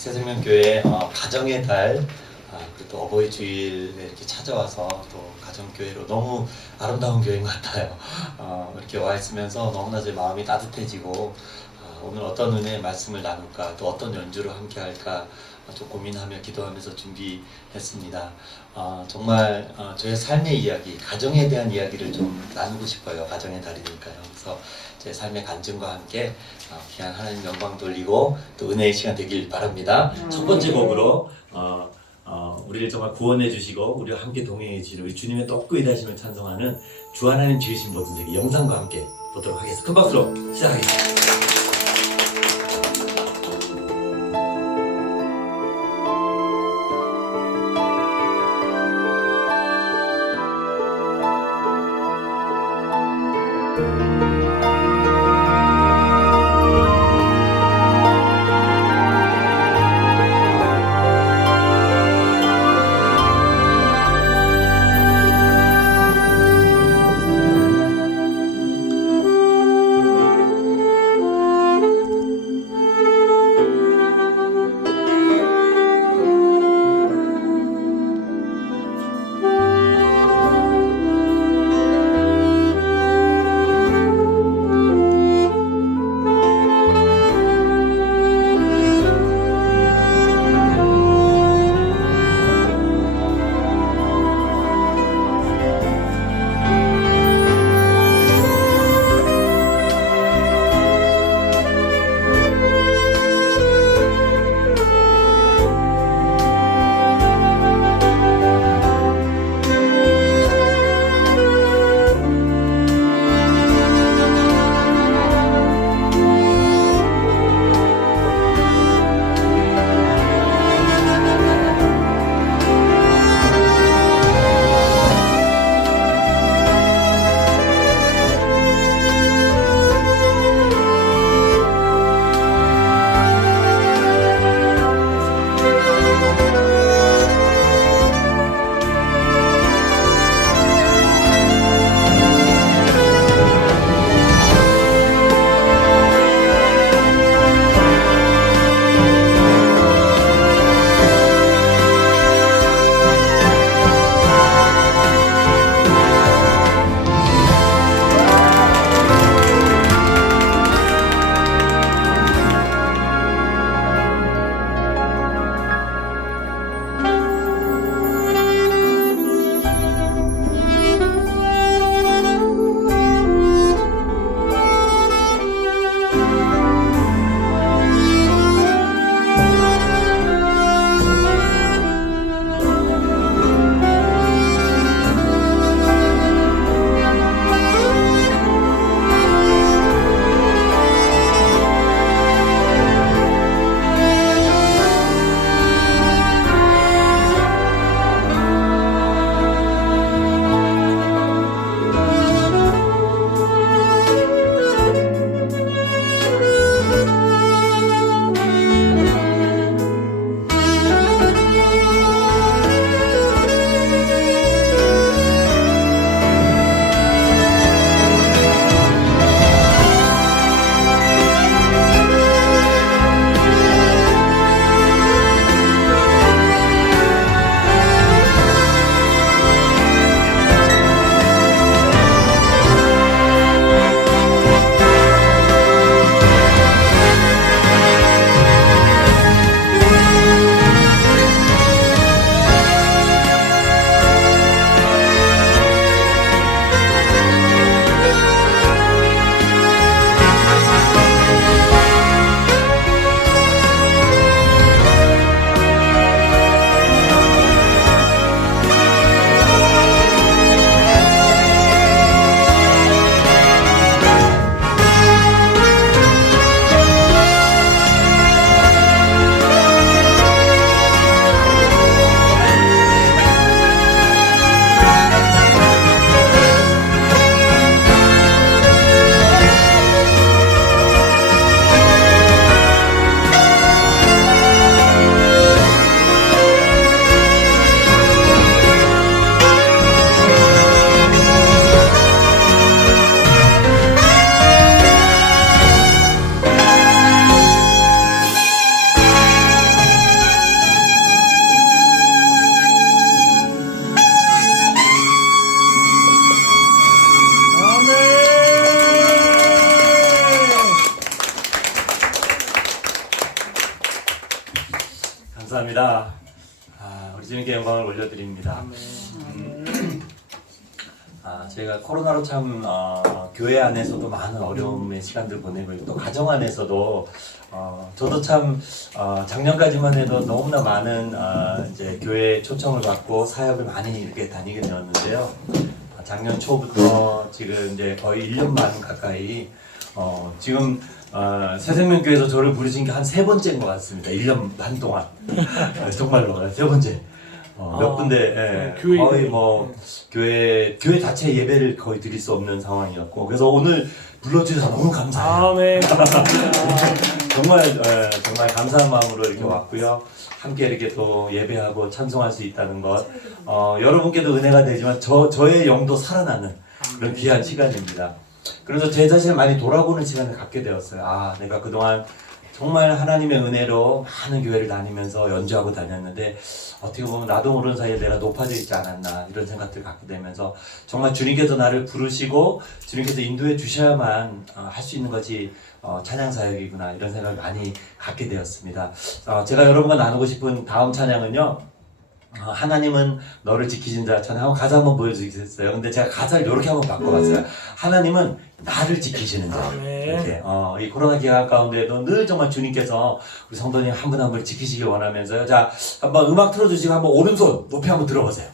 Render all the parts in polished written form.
새생명교회 가정의 달 그리고 또 어버이 주일에 이렇게 찾아와서 또 가정교회로 너무 아름다운 교회인 것 같아요. 이렇게 와 있으면서 너무나 제 마음이 따뜻해지고 오늘 어떤 은혜의 말씀을 나눌까 또 어떤 연주로 함께 할까 좀 고민하며 기도하면서 준비했습니다. 정말 저의 삶의 이야기, 가정에 대한 이야기를 좀 나누고 싶어요. 가정의 달이니까요. 그래서 제 삶의 간증과 함께 귀한 하나님 영광 돌리고 또 은혜의 시간 되길 바랍니다. 첫 번째 곡으로 우리를 정말 구원해 주시고 우리와 함께 동행해 주시는 우리 주님의 높고 위대하심을 찬송하는 주 하나님 지으신 모든 세계 영상과 함께 보도록 하겠습니다. 큰 박수로 시작하겠습니다. 감사합니다. 우리 주님께 영광을 올려드립니다. 저희가 코로나로 참 교회 안에서도 많은 어려움의 시간들 보내고 또 가정 안에서도 저도 참 작년까지만 해도 너무나 많은 이제 교회 초청을 받고 사역을 많이 이렇게 다니게 되었는데요. 작년 초부터 지금 이제 거의 1년 반 가까이 지금 새생명교회에서 저를 부르신 게 한 3번째인 것 같습니다. 1년 반 동안 정말로 3번째. 몇 군데 거의 뭐 교회 자체 예배를 거의 드릴 수 없는 상황이었고 그래서 오늘 불러주셔서 너무 감사해요. 아멘. 정말 감사한 마음으로 이렇게 왔고요. 함께 이렇게 또 예배하고 찬송할 수 있다는 것 여러분께도 은혜가 되지만 저의 영도 살아나는 그런 귀한 시간입니다. 그래서 제 자신을 많이 돌아보는 시간을 갖게 되었어요. 내가 그동안 정말 하나님의 은혜로 많은 교회를 다니면서 연주하고 다녔는데 어떻게 보면 나도 모르는 사이에 내가 높아져 있지 않았나 이런 생각들을 갖게 되면서 정말 주님께서 나를 부르시고 주님께서 인도해 주셔야만 할 수 있는 것이 찬양 사역이구나 이런 생각을 많이 갖게 되었습니다. 제가 여러분과 나누고 싶은 다음 찬양은요. 하나님은 너를 지키신 자 찬양 가사 한번 보여주시겠어요? 근데 제가 가사를 이렇게 한번 바꿔봤어요. 하나님은 나를 지키시는 자. 이렇게 이 코로나 기간 가운데도 늘 정말 주님께서 우리 성도님 한 분 한 분을 지키시길 원하면서요. 자, 한번 음악 틀어주시고 한번 오른손 높이 한번 들어보세요.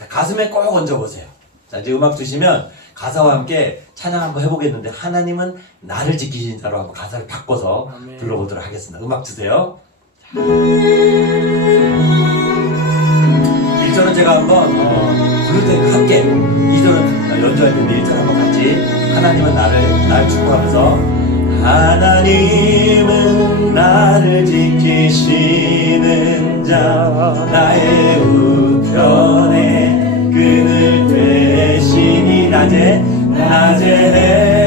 자, 가슴에 꼭 얹어보세요. 자, 이제 음악 주시면 가사와 함께 찬양 한번 해보겠는데 하나님은 나를 지키신 자로 한번 가사를 바꿔서 불러보도록 하겠습니다. 음악 주세요. 1절은 제가 한번 부를 때 함께 2절은 연주할 텐데 1절 한번 같이 하나님은 날 축복하면서 하나님은 나를 지키시는 자 나의 우편에 그늘 되시니 낮에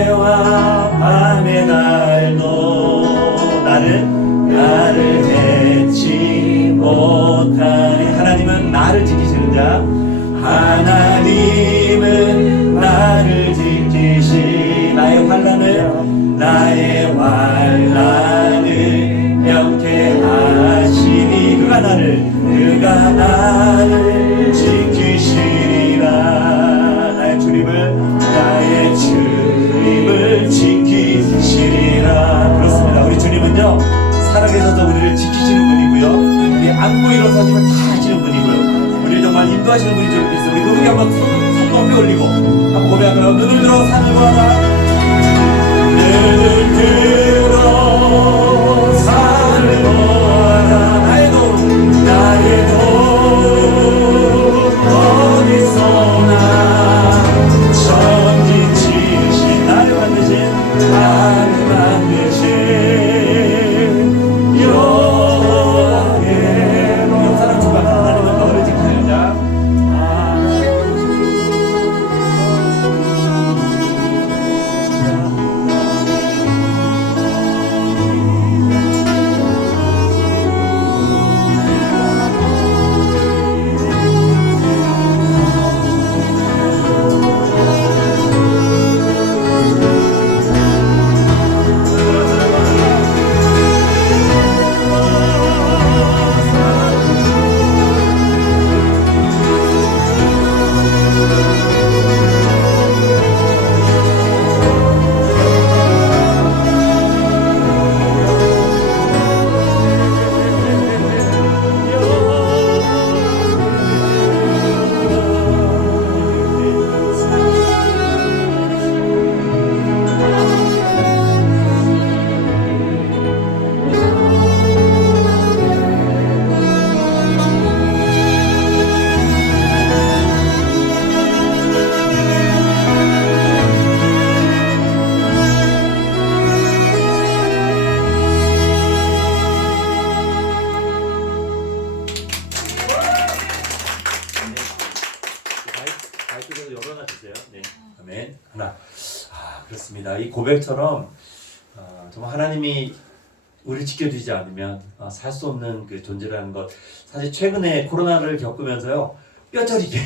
해와 밤의 날도 나를 해치 못하니 하나님은 나를 지키시는 자 하나님은 나를 지키시 나의 환난을 명쾌하시니 그가 나를 지키시리라 나의 주님을 지키시리라. 그렇습니다. 우리 주님은요 살아계셔서 우리를 지키시는 분이고요 우리 안고 일어서심을 다 하시는 분이고요 우리를 정말 인도하시는 분이 저렇게 있어요. 우리 그렇게 한번 손 높이 올리고 한번 고백할까요? 눈을 들어 산을 보아라 눈을 들어 산을 보아라 나의 도 어디서나 전진치신 나를 만드신 여호와의 역사랑 주관 하나님은 너를 지키는 자 마이크를 열어놔 주세요. 네, 아멘. 하나. 그렇습니다. 이 고백처럼 정말 하나님이 우리를 지켜주지 않으면 살 수 없는 그 존재라는 것. 사실 최근에 코로나를 겪으면서요 뼈저리게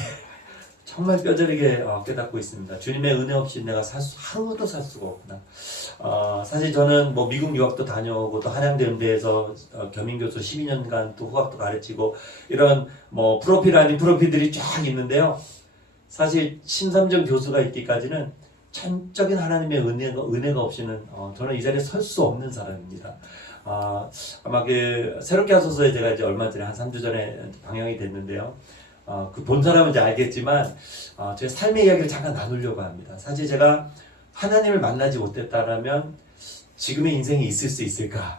정말 뼈저리게 깨닫고 있습니다. 주님의 은혜 없이 내가 하루도 살 수가 없구나. 사실 저는 뭐 미국 유학도 다녀오고 또 한양대 음대에서 겸임교수 12년간 또 후학도 가르치고 이런 뭐 프로필 아닌 프로필들이 쫙 있는데요. 사실 심삼정 교수가 있기까지는 전적인 하나님의 은혜가 없이는 저는 이 자리에 설 수 없는 사람입니다. 아마 그 새롭게 하소서에 제가 이제 얼마 전에 한 3주 전에 방영이 됐는데요. 그 본 사람은 이제 알겠지만 제 삶의 이야기를 잠깐 나누려고 합니다. 사실 제가 하나님을 만나지 못했다라면 지금의 인생이 있을 수 있을까?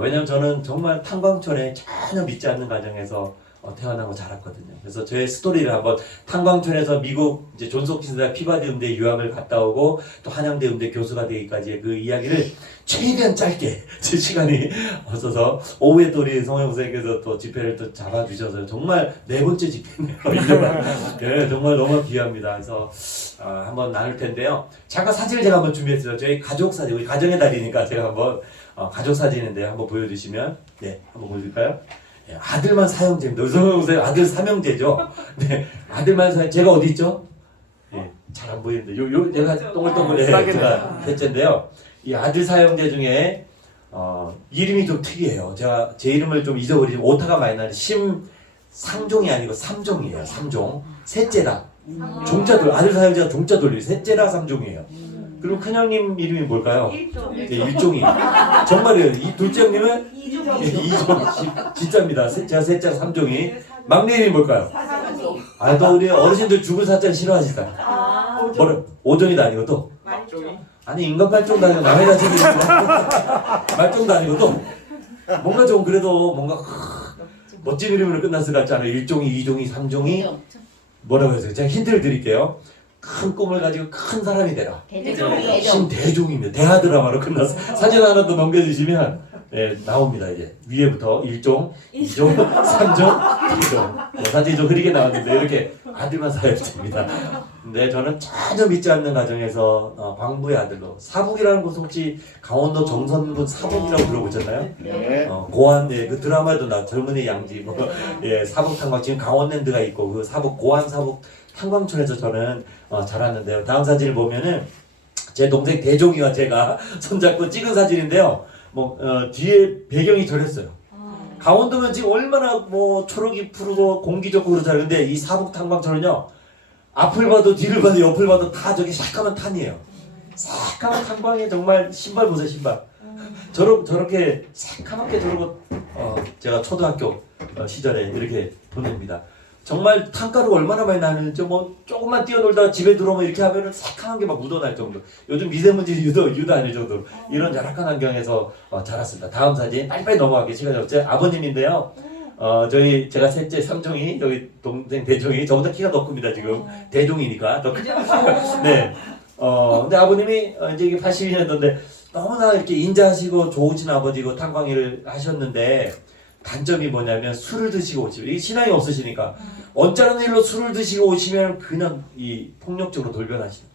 왜냐하면 저는 정말 탄광촌에 전혀 믿지 않는 가정에서 태어나고 자랐거든요. 그래서 제 스토리를 한번 탄광촌에서 미국 이제 존스홉킨스대 피바디 음대 유학을 갔다 오고 또 한양대 음대 교수가 되기까지의 그 이야기를 최대한 짧게 제 시간이 없어서 오후에 또 우리 성형 선생님께서 또 집회를 또 잡아주셔서 정말 4번째 집회네요. 네, 정말 너무 귀합니다. 그래서 한번 나눌 텐데요. 잠깐 사진을 제가 한번 준비했어요. 저희 가족 사진, 우리 가정의 달이니까 제가 한번 가족 사진인데 한번 보여주시면 네, 한번 보여줄까요? 아들만 사형제입니다. 성형 선생님 아들 삼형제죠. 네, 아들만 사형. 제가 어디 있죠? 네, 잘 안 보이는데 요 제가 동글동글 제가 셋째인데요. 이 아들 사형제 중에 이름이 좀 특이해요. 제가 제 이름을 좀 잊어버리면 오타가 많이 나는 심상종이 아니고 삼종이에요. 삼종. 셋째다. 종자돌 아들 사형제가 종자돌리 셋째라 삼종이에요. 그리고 큰형님 이름이 뭘까요? 네, 일종이. 정말이에요. 이 둘째 형님은 이종. 진짜입니다. 제가 셋째라 삼종이. 막내 이름이 뭘까요? 또 우리 어르신들 죽을 사자를 싫어하시다. 뭐래? 오종이도 아니고 또? 아니 인간 발종도 아니고 남의 자식이니까 말종도 아니고 또 뭔가 좀 그래도 뭔가 멋진 이름으로 끝났을 것 같지 않아요? 1종이, 2종이, 3종이 뭐라고 해서 제가 힌트를 드릴게요. 큰 꿈을 가지고 큰 사람이 되라. 신대종입니다. 대하드라마로 끝났어. 사진 하나 더 넘겨주시면 네, 나옵니다. 이제 위에부터 1종, 2종, 3종, 2종 사진이 좀 흐리게 나왔는데 이렇게 아들만 사역자입니다. 근데 저는 전혀 믿지 않는 가정에서 광부의 아들로 사북이라는 곳 혹시 강원도 정선군 사북이라고 들어보셨나요? 네. 고안 그 드라마도 나 젊은이 양지 사북 탄광 지금 강원랜드가 있고 그 사북 고안 사북 탄광촌에서 저는 자랐는데요. 다음 사진을 보면은 제 동생 대종이와 제가 손잡고 찍은 사진인데요. 뒤에 배경이 저랬어요. 강원도면 지금 얼마나 초록이 푸르고 공기 좋고 그렇잖아요. 근데 이 사북 탄광촌은요. 앞을 봐도 뒤를 봐도 옆을 봐도 다 저기 새까만 탄이에요. 새까만 탄광에 정말 신발 보세요, 신발. 저렇게 새까맣게 저러고 제가 초등학교 시절에 이렇게 보냅니다. 정말 탄가루가 얼마나 많이 나는지 조금만 뛰어놀다가 집에 들어오면 이렇게 하면은 새카만 게 막 묻어날 정도. 요즘 미세먼지 유도 아닐 정도로 이런 열악한 환경에서 자랐습니다. 다음 사진 빨리빨리 넘어가게 시간이 없죠. 아버님인데요. 제가 셋째 삼종이 여기 동생 대종이 저보다 키가 더 큽니다 지금. 대종이니까 더 네. 근데 아버님이 이제 이게 82년도인데 너무나 이렇게 인자하시고 좋으신 아버지고 탄광일을 하셨는데 단점이 뭐냐면 술을 드시고 오시면 이 신앙이 없으시니까 언짢은 일로 술을 드시고 오시면 그냥 이 폭력적으로 돌변하시는.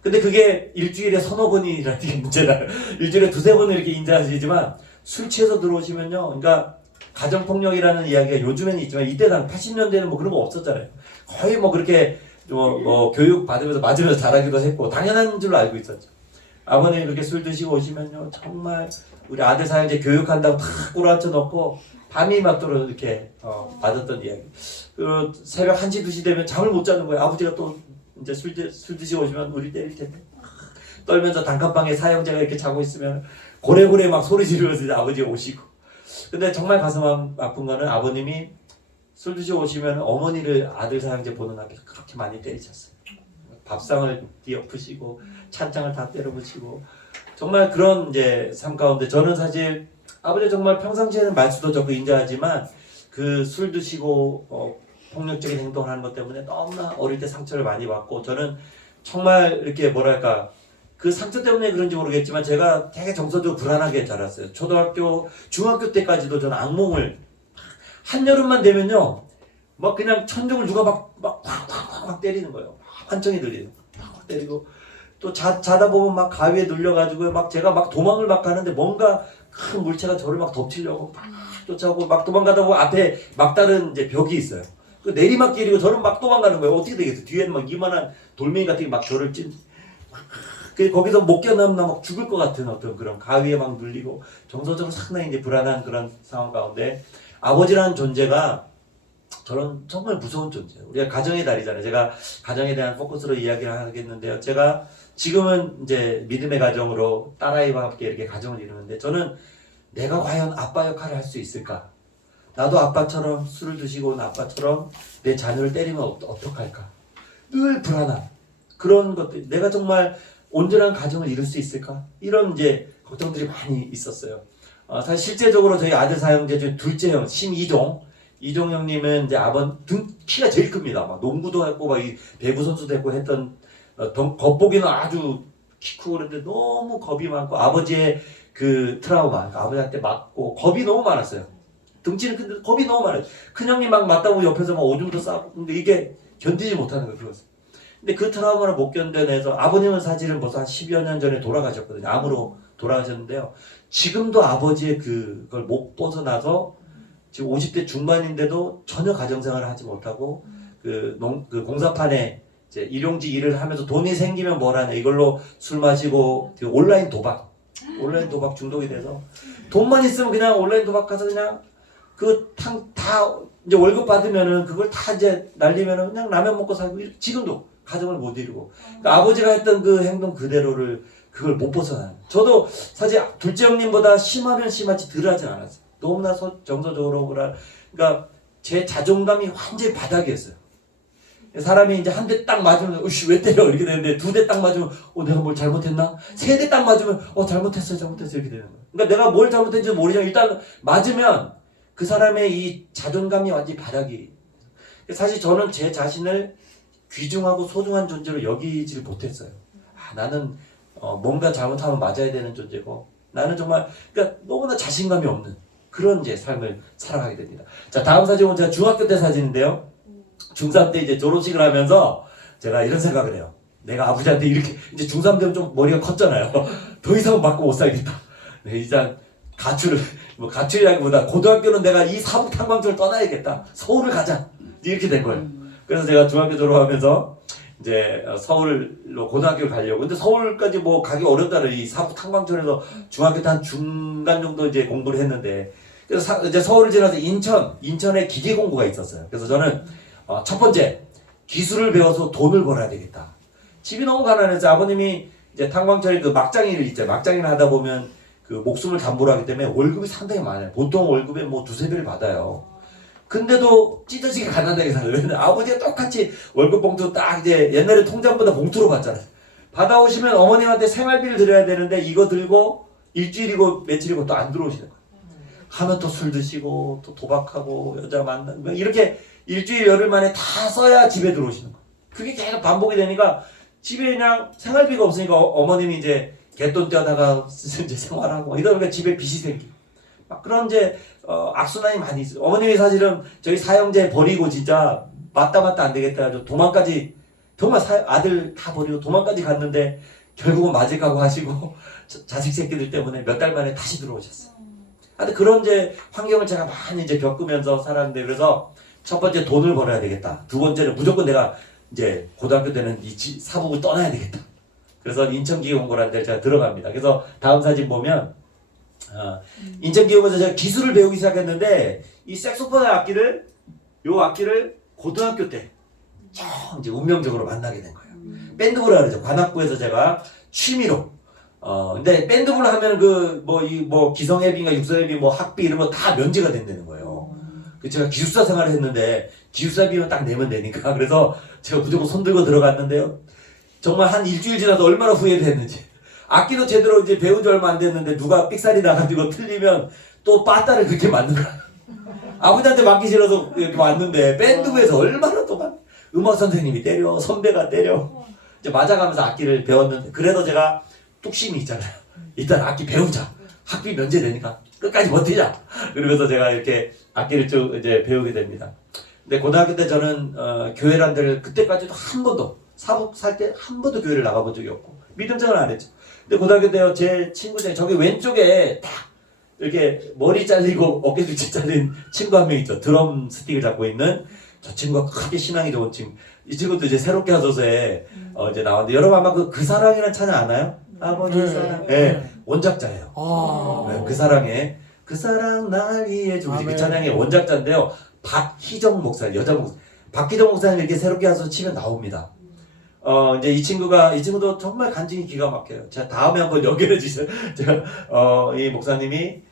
근데 그게 일주일에 서너 번이라는 게 문제라. 일주일에 두세 번을 이렇게 인자하시지만 술 취해서 들어오시면요. 그러니까 가정폭력이라는 이야기가 요즘에는 있지만 이때는 80년대는 그런 거 없었잖아요. 거의 그렇게 교육 받으면서 맞으면서 자라기도 했고 당연한 줄로 알고 있었죠. 아버님이 그렇게 술 드시고 오시면요. 정말 우리 아들 사형제 교육한다고 다 꼬라쳐 넣고 밤이 맞도록 이렇게 받았던 이야기. 그 새벽 1시 2시 되면 잠을 못 자는 거예요. 아버지가 또 이제 술 드시고 오시면 우리 때릴 텐데 떨면서 단칸방에 사형제가 이렇게 자고 있으면 고래고래 막 소리 지르면서 이제 아버지가 오시고. 근데 정말 가슴 아픈 거는 아버님이 술 드시고 오시면 어머니를 아들 사형제 보는 앞에서 그렇게 많이 때리셨어요. 밥상을 뒤엎으시고 찬장을 다 때려부시고 정말 그런 이제 삶 가운데 저는 사실 아버지 정말 평상시에는 말수도 적고 인자하지만 그 술 드시고 폭력적인 행동을 하는 것 때문에 너무나 어릴 때 상처를 많이 받고 저는 정말 이렇게 뭐랄까 그 상처 때문에 그런지 모르겠지만 제가 되게 정서적으로 불안하게 자랐어요. 초등학교, 중학교 때까지도 저는 악몽을 한여름만 되면요 막 그냥 천정을 누가 막 때리는 거예요. 환청이 들리고 막 때리고 또 자다 보면 막 가위에 눌려가지고 막 제가 막 도망을 막 가는데 뭔가 큰 물체가 저를 막 덮치려고 막 쫓아오고 막 도망가다 보면 앞에 막다른 이제 벽이 있어요. 그 내리막길이고 저는 막 도망가는 거예요. 어떻게 되겠어? 뒤에는 막 이만한 돌멩이 같은 게 막 저를 거기서 못 견디나 막 죽을 것 같은 어떤 그런 가위에 막 눌리고 정서적으로 상당히 이제 불안한 그런 상황 가운데 아버지라는 존재가 저는 정말 무서운 존재예요. 우리가 가정의 달이잖아요. 제가 가정에 대한 포커스로 이야기를 하겠는데요. 제가 지금은 이제 믿음의 가정으로 딸아이와 함께 이렇게 가정을 이루는데 저는 내가 과연 아빠 역할을 할 수 있을까? 나도 아빠처럼 술을 드시고 온 아빠처럼 내 자녀를 때리면 어떡할까? 늘 불안한 그런 것들. 내가 정말 온전한 가정을 이룰 수 있을까? 이런 이제 걱정들이 많이 있었어요. 사실 실제적으로 저희 아들 사형제 중 둘째 형 이종 형님은 이제 등 키가 제일 큽니다. 막 농구도 했고 막 이 배구 선수도 했고 했던 겉보기는 아주 키 크고 그런데 너무 겁이 많고 아버지의 그 트라우마, 그러니까 아버지한테 맞고 겁이 너무 많았어요. 등치는 큰데 겁이 너무 많아요. 큰형님 막 맞다고 옆에서 막 오줌도 싸고 근데 이게 견디지 못하는 거예요. 근데 그 트라우마를 못 견뎌내서 아버님은 사실은 벌써 한 10여 년 전에 돌아가셨거든요. 암으로 돌아가셨는데요. 지금도 아버지의 그걸 못 벗어나서 지금 50대 중반인데도 전혀 가정생활을 하지 못하고 그 공사판에 이제 일용직 일을 하면서 돈이 생기면 뭘 하냐 이걸로 술 마시고 그 온라인 도박 중독이 돼서 돈만 있으면 그냥 온라인 도박 가서 그냥 다 이제 월급 받으면은 그걸 다 이제 날리면은 그냥 라면 먹고 살고 지금도 가정을 못 이루고 그러니까 아버지가 했던 그 행동 그대로를 그걸 못 벗어나요. 저도 사실 둘째 형님보다 심하면 심하지 덜 하진 않았어요. 너무나 정서적으로 그러니까 제 자존감이 완전히 바닥이었어요. 사람이 이제 한 대 딱 맞으면 으씨 왜 때려 이렇게 되는데 두 대 딱 맞으면 내가 뭘 잘못했나? 세 대 딱 맞으면 잘못했어 이렇게 되는 거예요. 그러니까 내가 뭘 잘못했는지 모르지만 일단 맞으면 그 사람의 이 자존감이 완전히 바닥이. 사실 저는 제 자신을 귀중하고 소중한 존재로 여기질 못했어요. 나는 뭔가 잘못하면 맞아야 되는 존재고 나는 정말 그러니까 너무나 자신감이 없는 그런 이제 삶을 살아가게 됩니다. 자, 다음 사진은 제가 중학교 때 사진인데요. 중3 때 이제 졸업식을 하면서 제가 이런 생각을 해요. 내가 아버지한테 이렇게 이제 중3 되면 좀 머리가 컸잖아요. 더 이상 맞고 못 살겠다. 네, 이제 가출이라기보다 고등학교는 내가 이 사북 탐방지를 떠나야겠다. 서울을 가자. 이렇게 된 거예요. 그래서 제가 중학교 졸업하면서 이제 서울로 고등학교를 가려고. 근데 서울까지 뭐 가기 어렵다는 이 사북 탐방촌에서 중학교 때 한 중간 정도 이제 공부를 했는데 그래서 이제 서울을 지나서 인천에 기계 공부가 있었어요. 그래서 저는 첫 번째 기술을 배워서 돈을 벌어야 되겠다. 집이 너무 가난해서 아버님이 이제 탐방촌에 그 막장일 있죠. 막장일 하다 보면 그 목숨을 담보로 하기 때문에 월급이 상당히 많아요. 보통 월급의 뭐 두세 배를 받아요. 근데도 찢어지게 가난하게 살아요. 왜냐면 아버지가 똑같이 월급 봉투 딱 이제 옛날에 통장보다 봉투로 받잖아요. 받아오시면 어머님한테 생활비를 드려야 되는데 이거 들고 일주일이고 며칠이고 또 안 들어오시는 거예요. 하면 또 술 드시고 또 도박하고 여자 만나고 이렇게 일주일 열흘 만에 다 써야 집에 들어오시는 거예요. 그게 계속 반복이 되니까 집에 그냥 생활비가 없으니까 어머님이 이제 갯돈 떼다가 이제 생활하고 이러니까 집에 빚이 생기고 막 그런 이제 악순환이 많이 있어요. 어머님이 사실은 저희 사형제 버리고 진짜 맞다 안 되겠다 해서 도망까지 정말 아들 다 버리고 도망까지 갔는데 결국은 맞을 각오 하시고 자식 새끼들 때문에 몇 달 만에 다시 들어오셨어요. 하여튼 그런 이제 환경을 제가 많이 이제 겪으면서 살았는데 그래서 첫 번째 돈을 벌어야 되겠다. 두 번째는 무조건 내가 이제 고등학교 때는 이 사복을 떠나야 되겠다. 그래서 인천기계공고라는 데를 제가 들어갑니다. 그래서 다음 사진 보면 인천기계공고에서 제가 기술을 배우기 시작했는데 이 색소폰 악기를 고등학교 때 처음 이제 운명적으로 만나게 된 거예요. 밴드부라 그러죠. 관악구에서 제가 취미로 근데 밴드부를 하면 기성예비인가 육성예비 학비 이런 거 다 면제가 된다는 거예요. 제가 기숙사 생활을 했는데 기숙사비만 딱 내면 되니까 그래서 제가 무조건 손들고 들어갔는데요. 정말 한 일주일 지나서 얼마나 후회를 했는지. 악기도 제대로 이제 배운 지 얼마 안 됐는데 누가 삑사리 나가지고 틀리면 또 빠따를 그렇게 맞는 거야. 아버지한테 맞기 싫어서 이렇게 맞는데 밴드부에서 얼마나 또 음악 선생님이 때려, 선배가 때려. 이제 맞아가면서 악기를 배웠는데 그래도 제가 뚝심이 있잖아요. 일단 악기 배우자. 학비 면제되니까 끝까지 버티자. 그러면서 제가 이렇게 악기를 쭉 이제 배우게 됩니다. 근데 고등학교 때 저는 교회란 데를 그때까지도 한 번도 사복 살 때 한 번도 교회를 나가본 적이 없고 믿음생활 안 했죠. 근데 고등학교 때 제 친구 중에 저기 왼쪽에 딱 이렇게 머리 잘리고 어깨 뒤치 잘린 친구 한 명 있죠. 드럼 스틱을 잡고 있는 저 친구가 크게 신앙이 좋은 친구. 이 친구도 이제 새롭게 하소서에 이제 나왔는데 여러분 아마 그 사랑이라는 찬양 아나요? 아버지 네. 사랑. 네. 네. 원작자예요. 아. 네, 그 사랑에 그 사랑 날 위해 주고 그 아멘. 찬양의 원작자인데요. 박희정 목사, 여자 목사. 박희정 목사님 이렇게 새롭게 하소서 치면 나옵니다. 이제 이 친구도 정말 간증이 기가 막혀요. 제가 다음에 한번 연결해 주세요. 제가 이 목사님이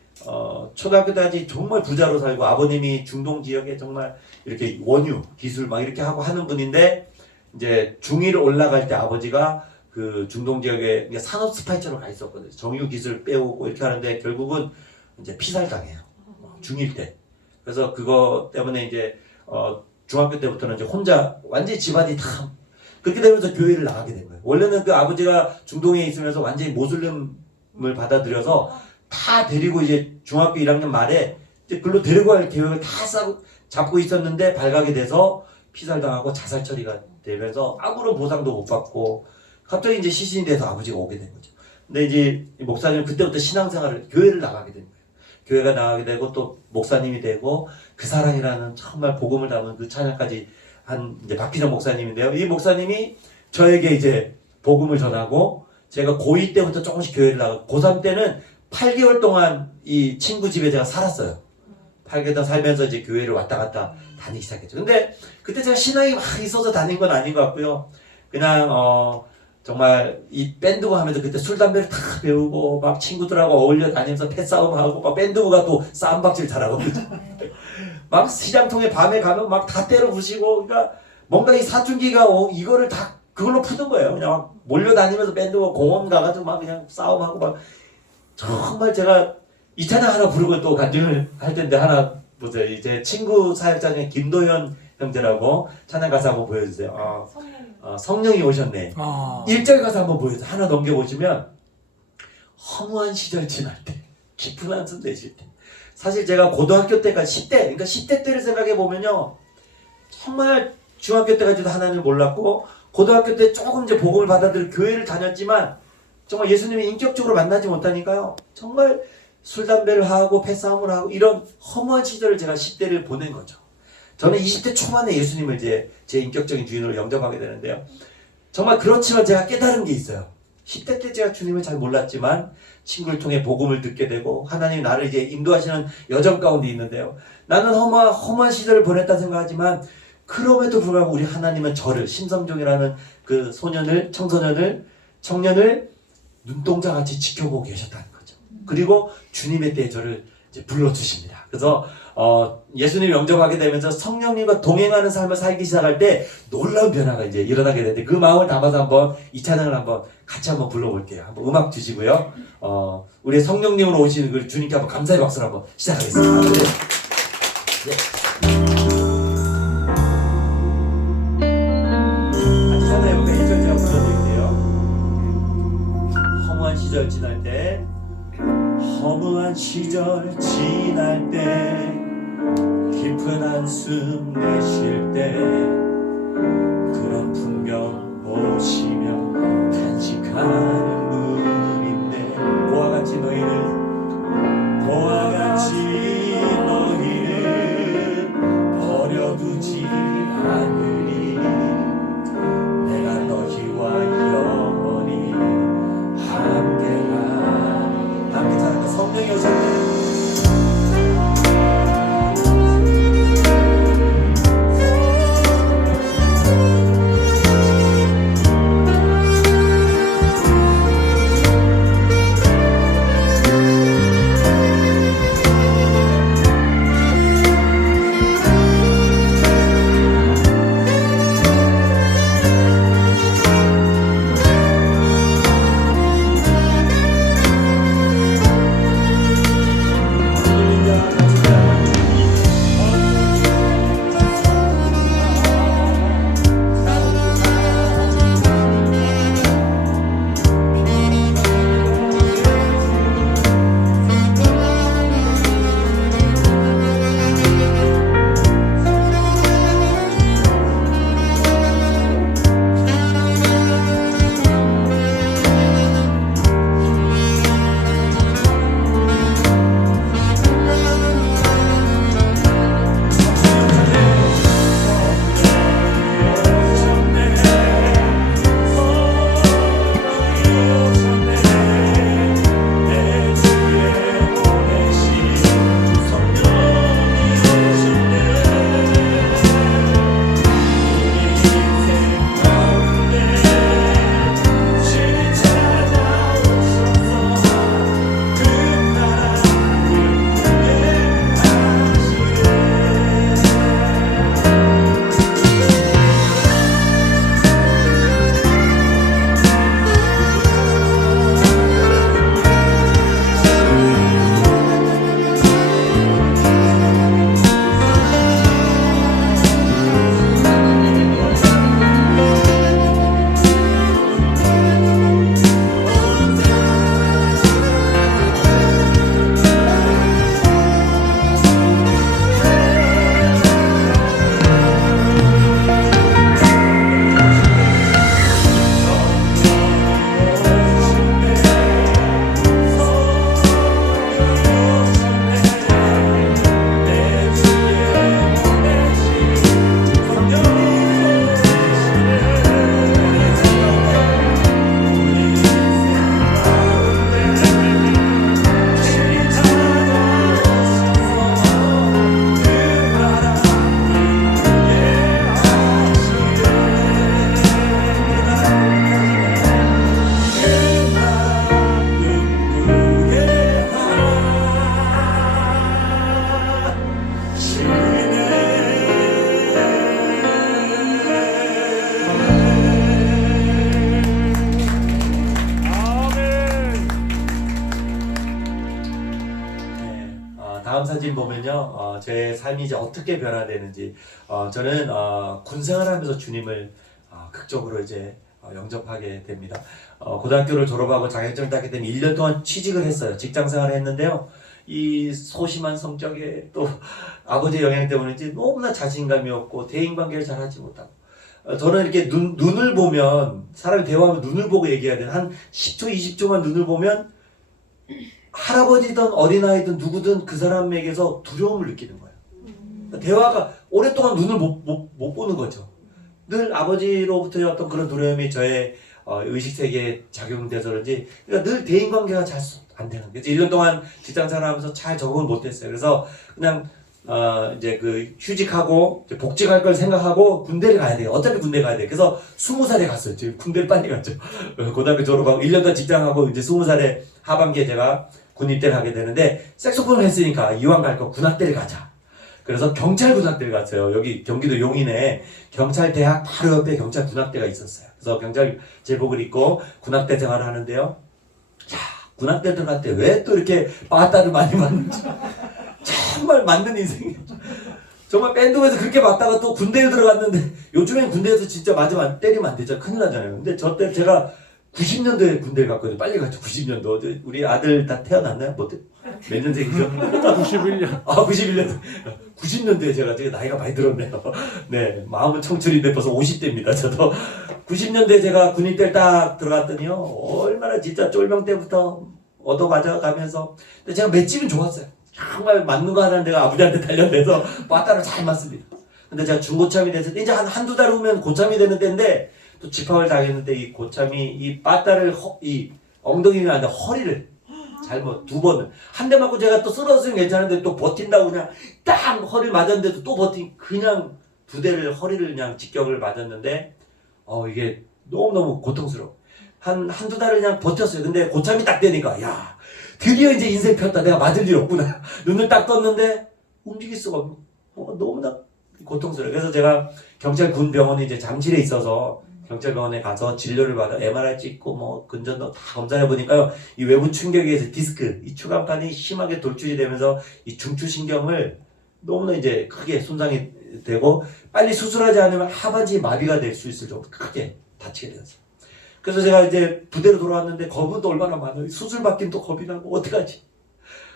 초등학교 때까지 정말 부자로 살고 아버님이 중동 지역에 정말 이렇게 원유 기술 막 이렇게 하는 분인데 이제 중1 올라갈 때 아버지가 그 중동 지역에 산업 스파이처럼 가 있었거든요. 정유 기술 빼오고 이렇게 하는데 결국은 이제 피살당해요. 중1 때. 그래서 그거 때문에 이제 중학교 때부터는 이제 혼자 완전히 집안이 다 그렇게 되면서 교회를 나가게 된 거예요. 원래는 그 아버지가 중동에 있으면서 완전히 모슬림을 받아들여서 다 데리고 이제 중학교 1학년 말에 이제 글로 데리고 갈 계획을 다 잡고 있었는데 발각이 돼서 피살당하고 자살 처리가 되면서 아무런 보상도 못 받고 갑자기 이제 시신이 돼서 아버지가 오게 된 거죠. 근데 이제 목사님은 그때부터 신앙생활을 교회를 나가게 된 거예요. 교회가 나가게 되고 또 목사님이 되고 그 사랑이라는 정말 복음을 담은 그 찬양까지 한 이제 박희정 목사님인데요. 이 목사님이 저에게 이제 복음을 전하고 제가 고2 때부터 조금씩 교회를 나가고 고3 때는 8개월 동안 이 친구 집에 제가 살았어요. 8개월 살면서 이제 교회를 왔다 갔다 다니기 시작했죠. 근데 그때 제가 신앙이 막 있어서 다닌 건 아닌 것 같고요. 그냥 정말 이 밴드부 하면서 그때 술 담배를 다 배우고 막 친구들하고 어울려 다니면서 패싸움하고 막 밴드부가 또 싸움박질 잘하거든요. 막 시장통에 밤에 가면 막 다 때려 부시고 그러니까 뭔가 이 사춘기가 이거를 다 그걸로 푸는 거예요. 그냥 막 몰려다니면서 밴드부 공원 가가지고 막 그냥 싸움하고 막 정말 제가 이 찬양 하나 부르고 또 간증을 할 텐데 하나 보세요. 이제 친구 사역자 중에 김도현 형제라고 찬양 가사 한번 보여주세요. 성령이 오셨네. 1절 가사 한번 보여주세요. 하나 넘겨보시면 허무한 시절 지날 때 깊은 한숨 내쉴 때 사실 제가 고등학교 때까지 10대 그러니까 10대 때를 생각해 보면요 정말 중학교 때까지도 하나님을 몰랐고 고등학교 때 조금 이제 복음을 받아들여 교회를 다녔지만 정말 예수님이 인격적으로 만나지 못하니까요 정말 술 담배를 하고 패싸움을 하고 이런 허무한 시절을 제가 10대를 보낸 거죠. 저는 20대 초반에 예수님을 이제 제 인격적인 주인으로 영접하게 되는데요. 정말 그렇지만 제가 깨달은 게 있어요. 10대 때 제가 주님을 잘 몰랐지만 친구를 통해 복음을 듣게 되고 하나님이 나를 이제 인도하시는 여정 가운데 있는데요. 나는 허무한 시절을 보냈다 생각하지만 그럼에도 불구하고 우리 하나님은 저를 심성종이라는 그 청년을 눈동자같이 지켜보고 계셨다는 거죠. 그리고 주님의 때에 저를 이제 불러주십니다. 그래서 예수님 영접하게 되면서 성령님과 동행하는 삶을 살기 시작할 때 놀라운 변화가 이제 일어나게 되는데 그 마음을 담아서 한번 이 찬양을 한번 같이 한번 불러볼게요. 한번 음악 주시고요. 우리 성령님으로 오시는 그 주님께 한번 감사의 박수를 한번 시작하겠습니다. 네. 같이 찬양해볼까요? 1절 제가 불러드릴게요. 허무한 시절 지날 때 허무한 시절 지날 때 깊은 한숨 내쉴 때 그런 풍경 보시며 탄식하는 분인데 보와 같이 너희를 버려두지 않으리 내가 너희와 영원히 함께하리 함께 찬양합니다. 성령이 오셨네. 사진 보면요, 제 삶이 이제 어떻게 변화되는지, 저는 군생활하면서 주님을 극적으로 이제 영접하게 됩니다. 고등학교를 졸업하고 자격증을 따게 되면 1년 동안 취직을 했어요. 직장 생활을 했는데요. 이 소심한 성격에 또 아버지의 영향 때문인지 너무나 자신감이 없고 대인관계를 잘 하지 못하고, 저는 이렇게 눈을 보면, 사람이 대화하면 눈을 보고 얘기해야 돼요. 한 10초, 20초만 눈을 보면 할아버지든 어린아이든 누구든 그 사람에게서 두려움을 느끼는 거예요. 대화가 오랫동안 눈을 못 보는 거죠. 늘 아버지로부터의 어떤 그런 두려움이 저의 의식세계에 작용돼서 그런지, 그러니까 늘 대인관계가 잘 안 되는 거예요. 그래서 1년 동안 직장생활하면서 잘 적응을 못했어요. 그래서 그냥 이제 그 휴직하고 이제 복직할 걸 생각하고 군대를 가야 돼요. 어차피 군대 가야 돼요. 그래서 20살에 갔어요. 지금 군대를 빨리 갔죠. 고등학교 졸업하고 1년 더 직장하고 이제 20살에 하반기에 제가 군 입대를 하게 되는데, 색소폰을 했으니까 이왕 갈 거 군악대를 가자. 그래서 경찰 군악대를 갔어요. 여기 경기도 용인에 경찰대학 바로 옆에 경찰 군악대가 있었어요. 그래서 경찰 제복을 입고 군악대 생활을 하는데요. 야, 군악대 들어갈 때 왜 또 이렇게 빠따를 많이 맞는지 정말 맞는 인생이에요. 정말 밴드에서 그렇게 맞다가 또 군대에 들어갔는데, 요즘엔 군대에서 진짜 맞으면 때리면 안 되죠. 큰일 나잖아요. 근데 저 때 제가 90년도에 군대를 갔거든요. 빨리 갔죠. 90년도. 우리 아들 다 태어났나요? 몇 년생이죠? 91년. 91년. 90년도에 제가 나이가 많이 들었네요. 네, 마음은 청춘인데 벌써 50대입니다. 저도 90년도에 제가 군입대를 딱 들어갔더니요, 얼마나 진짜 쫄병 때부터 얻어 맞아가면서, 근데 제가 맷집은 좋았어요. 정말 맞는 거 하나는 내가 아버지한테 단련돼서 빠따를 잘 맞습니다. 근데 제가 중고참이 돼서 이제 한두 달 후면 고참이 되는 때인데, 또 집합을 당했는데 이 고참이 이 빠따를 이 엉덩이가 아니라 허리를 잘못 2번을 한 대 맞고, 제가 또 쓰러졌으면 괜찮은데 또 버틴다고 그냥 딱 허리를 맞았는데도 또 그냥 2대를 허리를 그냥 직격을 맞았는데, 이게 너무너무 고통스러워. 한두 달을 그냥 버텼어요. 근데 고참이 딱 되니까, 야, 드디어 이제 인생 폈다. 내가 맞을 일 없구나. 눈을 딱 떴는데 움직일 수가 없고, 너무나 고통스러워요. 그래서 제가 경찰 군병원이 이제 잠실에 있어서 경찰병원에 가서 진료를 받아 MRI 찍고 뭐 근전도 다 검사해 보니까요, 이 외부 충격에 의해서 디스크, 이 추간판이 심하게 돌출이 되면서 이 중추신경을 너무나 이제 크게 손상이 되고, 빨리 수술하지 않으면 하반기 마비가 될 수 있을 정도로 크게 다치게 되었어요. 그래서 제가 이제 부대로 돌아왔는데 겁은 또 얼마나 많아요. 수술 받긴 또 겁이 나고 어떡하지.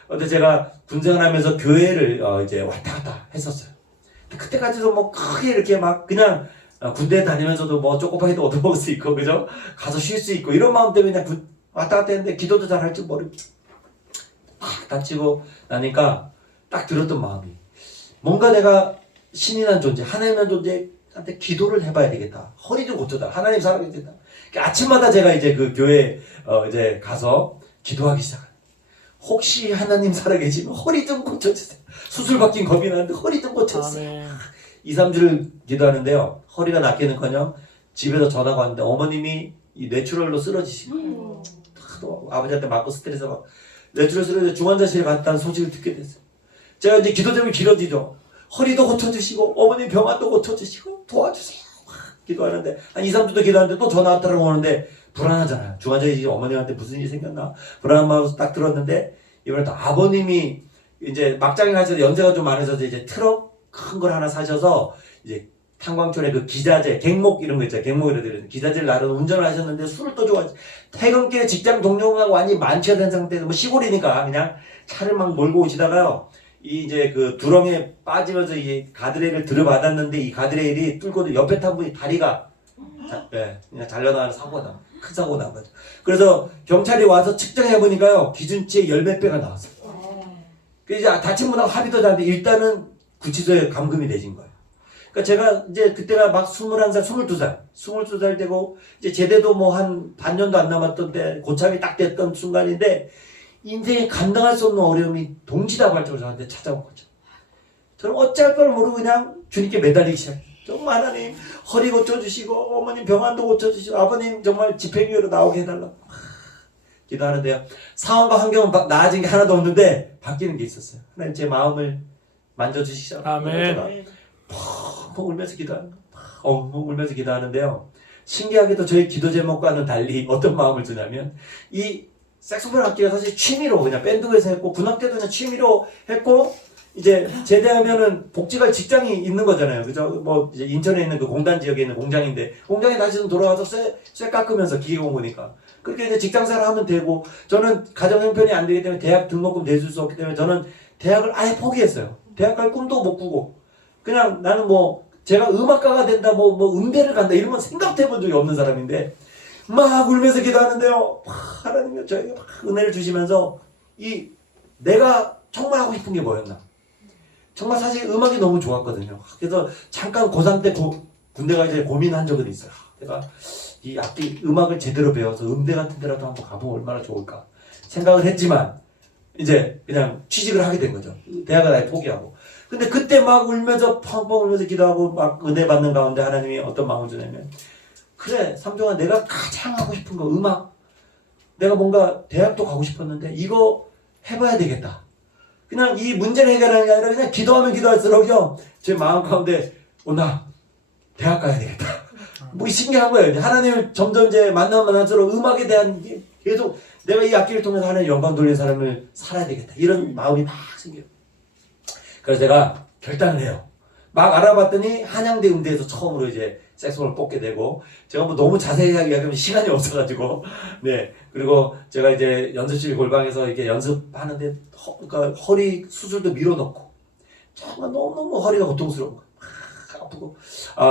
근데 제가 군생활하면서 교회를 이제 왔다 갔다 했었어요. 그때까지도 뭐 크게 이렇게 막 그냥 군대 다니면서도 뭐 쪼꼬파이도 얻어먹을 수 있고, 그죠? 가서 쉴 수 있고, 이런 마음 때문에 그냥 왔다 갔다 했는데, 기도도 잘 할 줄 모르고 팍 다치고 나니까 딱 들었던 마음이, 뭔가 내가 신이란 존재, 하나님이란 존재한테 기도를 해봐야 되겠다. 허리 좀 고쳐다. 하나님 사랑해야 된다. 아침마다 제가 이제 그 교회 이제 가서 기도하기 시작해요. 혹시 하나님 살아계시면 허리 좀 고쳐주세요. 수술 받긴 겁이 나는데 허리 좀 고쳐주세요. 2, 3주를 기도하는데요, 허리가 낫기는커녕 집에서 전화가 왔는데 어머님이 이 뇌출혈로 쓰러지시고, 아버지한테 맞고 스트레스 막 뇌출혈 쓰러져 중환자실에 갔다는 소식을 듣게 됐어요. 제가 이제 기도 제목이 길어지죠. 허리도 고쳐주시고 어머님 병환도 고쳐주시고 도와주세요. 기도하는데 한 2, 3주도 기도하는데 또 전화 왔다고 오는데 불안하잖아요. 중환자실에 어머님한테 무슨 일이 생겼나 불안한 마음으로 딱 들었는데, 이번에 또 아버님이 이제 막장에 가셔서 연세가 좀 많으셔서 이제 트럭 큰 걸 하나 사셔서 이제 탄광촌에 그 기자재, 갱목 이런 거 있잖아요. 갱목이라고 되는 기자재를 나르는 운전을 하셨는데, 술을 또 좋아하시. 퇴근길에 직장 동료하고 완전히 만취된 상태에서, 뭐 시골이니까 그냥 차를 막 몰고 오시다가요, 이 이제 그 두렁에 빠지면서 이 가드레일을 들여받았는데, 이 가드레일이 뚫고 옆에 탄 분이 다리가 그냥 잘려나가는 사고가 큰 사고가 난 거죠. 그래서 경찰이 와서 측정해 보니까요, 기준치의 10몇 배가 나왔어요. 그래서 이제 다친 분하고 합의도 잘하는데 일단은 구치소에 감금이 되신 거예요. 그러니까 제가 이제 그때가 막 21살, 22살 되고, 이제 제대도 뭐 한 반년도 안 남았던 때, 고참이 딱 됐던 순간인데, 인생에 감당할 수 없는 어려움이 동시다발적으로 저한테 찾아온 거죠. 저는 어찌할 바를 모르고 그냥 주님께 매달리기 시작해요. 정말 하나님 허리 고쳐주시고, 어머님 병환도 고쳐주시고, 아버님 정말 집행유예로 나오게 해달라고 기도하는데요, 상황과 환경은 나아진 게 하나도 없는데 바뀌는 게 있었어요. 하나님 제 마음을 만져주시죠. 아멘. 펑펑 울면서 기도하는 거, 펑펑 울면서 기도하는데요, 신기하게도 저희 기도 제목과는 달리 어떤 마음을 주냐면, 이 색소폰 악기가 사실 취미로 그냥 밴드에서 했고, 군악 때도 그냥 취미로 했고, 이제 제대하면은 복직할 직장이 있는 거잖아요. 그죠? 뭐 이제 인천에 있는 그 공단 지역에 있는 공장인데 공장에 다시는 돌아와서 쇠 깎으면서 기계 공부니까 그렇게 이제 직장생활 하면 되고 저는 가정 형편이 안 되기 때문에 대학 등록금 내줄 수 없기 때문에 저는 대학을 아예 포기했어요. 대학 갈 꿈도 못 꾸고 그냥 나는 뭐 제가 음악가가 된다 뭐 음대를 간다 이런 건 생각도 해본 적이 없는 사람인데 막 울면서 기도하는데요. 하나님이 저에게 막 은혜를 주시면서 이 내가 정말 하고 싶은 게 뭐였나. 정말 사실 음악이 너무 좋았거든요. 그래서 잠깐 고3 때 군대 가 이제 고민한 적은 있어요. 내가 이 악기 음악을 제대로 배워서 음대 같은 데라도 한번 가보면 얼마나 좋을까 생각을 했지만 이제 그냥 취직을 하게 된 거죠. 대학을 아예 포기하고. 근데 그때 막 울면서 펑펑 울면서 기도하고 막 은혜 받는 가운데 하나님이 어떤 마음을 주냐면 그래 삼종아 내가 가장 하고 싶은 거 음악 내가 뭔가 대학도 가고 싶었는데 이거 해봐야 되겠다. 그냥 이 문제를 해결하는 게 아니라 그냥 기도하면 기도할수록요 제 마음 가운데 나 대학 가야 되겠다. 뭐 신기한 거예요. 하나님을 점점 이제 만날수록 음악에 대한 계속 내가 이 악기를 통해서 하나님 영광 돌리는 사람을 살아야 되겠다. 이런 마음이 막 생겨요. 그래서 제가 결단을 해요. 막 알아봤더니 한양대 음대에서 처음으로 이제 색소폰을 뽑게 되고 제가 뭐 너무 자세히 이야기하면 시간이 없어가지고 네 그리고 제가 이제 연습실 골방에서 이렇게 연습하는데 그러니까 허리 수술도 밀어넣고 정말 너무너무 허리가 고통스러운 거예요. 막 아프고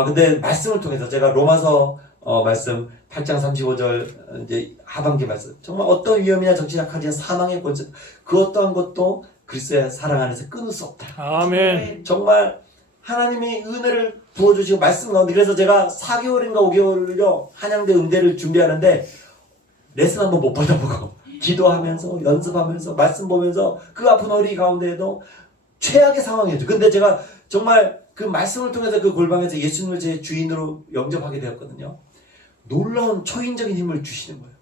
근데 말씀을 통해서 제가 로마서 말씀 8장 35절 이제 하반기 말씀 정말 어떤 위험이나 적시 약하지 사망의 권세 그 어떠한 것도 그리스도의 사랑 안에서 끊을 수 없다. 아멘. 정말 하나님이 은혜를 부어주시고 말씀 가운데 그래서 제가 4개월인가 5개월을요 한양대 음대를 준비하는데 레슨 한번 못 받아보고 기도하면서 연습하면서 말씀 보면서 그 아픈 허리 가운데에도 최악의 상황이었죠. 근데 제가 정말 그 말씀을 통해서 그 골방에서 예수님을 제 주인으로 영접하게 되었거든요. 놀라운 초인적인 힘을 주시는 거예요.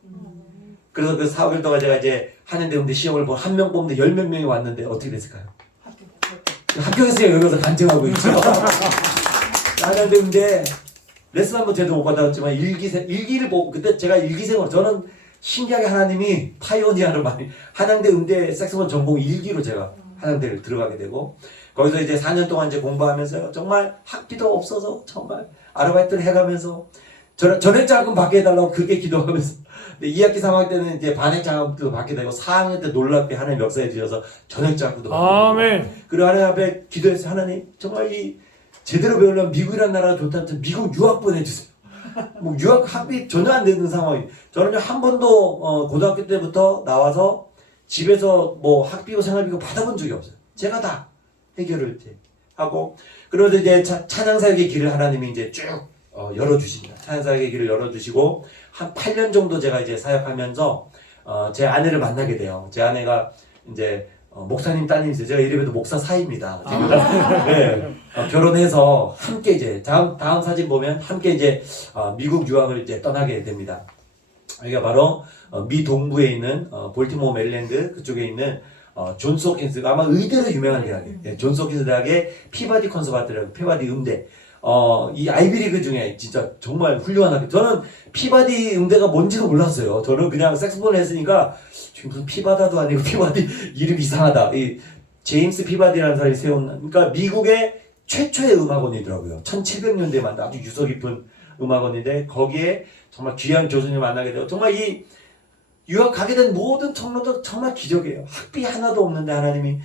그래서 그 4개월 동안 제가 이제 한양대 음대 시험을 본 한 명 뽑는데 10몇 명이 왔는데 어떻게 됐을까요? 합격했어요. 여기 와서 간증하고 있죠. 한양대 음대 레슨 한번 제대로 못 받았지만 일기를 보고 그때 제가 일기생으로 저는 신기하게 하나님이 파이오니아를 많이 한양대 음대 색소폰 전공 일기로 제가 한양대를 들어가게 되고 거기서 이제 4년 동안 이제 공부하면서 정말 학비도 없어서 정말 아르바이트를 해가면서 전액 장학금 받게 해달라고 그렇게 기도하면서 근데 2학기 3학기 때는 이제 반액 장학금도 받게 되고 4학년 때 놀랍게 하나님 역사에 주셔서 전액 장학금도 받게 되고 아멘. 그리고 하나님 앞에 기도해서 하나님 정말 이 제대로 배우려면 미국이라는 나라가 좋다면 미국 유학 보내주세요. 뭐 유학 학비 전혀 안 되는 상황이 저는 한 번도 고등학교 때부터 나와서 집에서 뭐 학비고 생활비고 받아본 적이 없어요. 제가 다 해결을 이제 하고 그러면서 이제 찬양사역의 길을 하나님이 이제 쭉 열어주십니다. 찬양사역의 길을 열어주시고 한 8년 정도 제가 이제 사역하면서 제 아내를 만나게 돼요. 제 아내가 이제 목사님 따님이세요. 제가 이름에도 목사 사입니다. 네, 결혼해서 함께 이제 다음 사진 보면 함께 이제 미국 유학을 이제 떠나게 됩니다. 여기가 바로 미 동부에 있는 볼티모어 메릴랜드 그쪽에 있는 존스 호킨스 아마 의대로 유명한 대학이에요. 네, 존스 호킨스 대학의 피바디 컨서바토리라고 피바디 음대. 이 아이비리그 중에 진짜 정말 훌륭한 학교. 저는 피바디 음대가 뭔지도 몰랐어요. 저는 그냥 색소폰을 했으니까 지금 무슨 피바다도 아니고 피바디 이름 이상하다. 이 제임스 피바디라는 사람이 세운 그러니까 미국의 최초의 음악원이더라고요. 1700년대에 아주 유서 깊은 음악원인데 거기에 정말 귀한 교수님 만나게 되고 정말 이 유학 가게 된 모든 청년도 정말 기적이에요. 학비 하나도 없는데 하나님이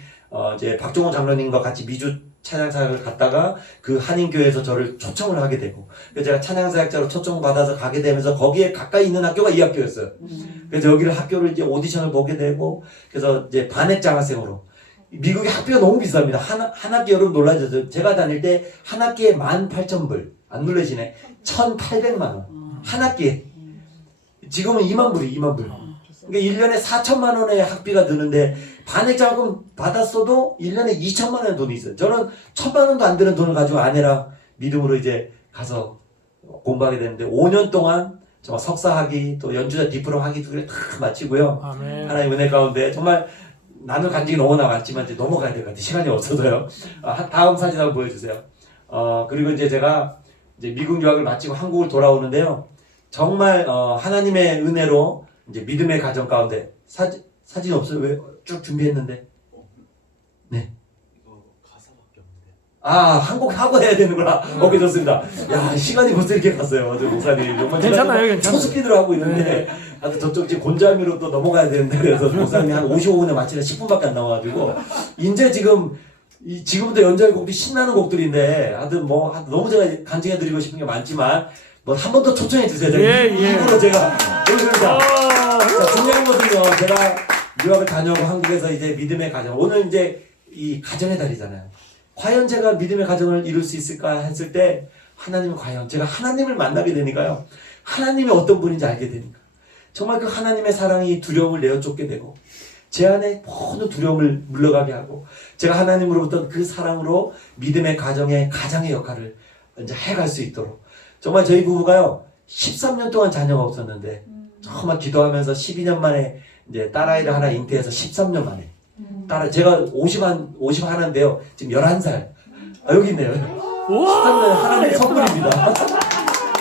이제 박종호 장로님과 같이 미주 찬양사역을 갔다가 그 한인교회에서 저를 초청을 하게 되고 그래서 제가 찬양사역자로 초청을 받아서 가게 되면서 거기에 가까이 있는 학교가 이 학교였어요. 그래서 여기를 학교를 이제 오디션을 보게 되고 그래서 이제 반액 장학생으로 미국의 학비가 너무 비쌉니다. 한 학기 여러분 놀라셨어요. 제가 다닐 때 한 학기에 18,000불 안 놀라시네. 1,800만 원 한 학기에 지금은 2만 불이 2만 불. 그러니까 1년에 4천만 원의 학비가 드는데 반액 자금 받았어도 1년에 2천만 원의 돈이 있어요. 저는 1,000만 원도 안 드는 돈을 가지고 아내랑 믿음으로 이제 가서 공부하게 됐는데 5년 동안 정말 석사학위 또 연주자 디플롬 학위도 다 마치고요. 아멘. 하나님 은혜 가운데 정말 나눌 간증이 너무나 많지만 이제 넘어가야 될 것 같아요. 시간이 없어서요. 다음 사진 한번 보여주세요. 그리고 이제 제가 이제 미국 유학을 마치고 한국을 돌아오는데요. 정말 하나님의 은혜로 이제 믿음의 가정 가운데 사진 없어요? 왜 쭉 준비했는데? 네. 한국 하고 해야 되는구나. 오케이, 좋습니다. 야, 시간이 벌써 이렇게 갔어요. 저 목사님. 정말 제가 괜찮아요, 괜찮아요. 초스피드로 하고 있는데, 하여튼 저쪽 지금 곤자미로 또 넘어가야 되는데, 그래서 목사님이 한 55분에 마치는 10분밖에 안 남아가지고, 이제 지금부터 연주할 곡들이 신나는 곡들인데, 하여튼 너무 제가 간증해드리고 싶은 게 많지만, 한 번 더 초청해 주세요. 일부러 제가 보여드립니다. 자, 중요한 것은요, 제가 유학을 다녀오고 한국에서 이제 믿음의 가정, 오늘 이제 이 가정의 달이잖아요. 과연 제가 믿음의 가정을 이룰 수 있을까 했을 때, 하나님은 과연 제가 하나님을 만나게 되니까요, 하나님이 어떤 분인지 알게 되니까, 정말 그 하나님의 사랑이 두려움을 내어쫓게 되고, 제 안에 모든 두려움을 물러가게 하고, 제가 하나님으로부터 그 사랑으로 믿음의 가정의 역할을 이제 해갈 수 있도록. 정말 저희 부부가요, 13년 동안 자녀가 없었는데, 정말 기도하면서 12년 만에 이제 딸아이를 하나 잉태해서 13년 만에. 제가 51인데요, 지금 11살. 여기 있네요. 13년 하나님의 선물입니다.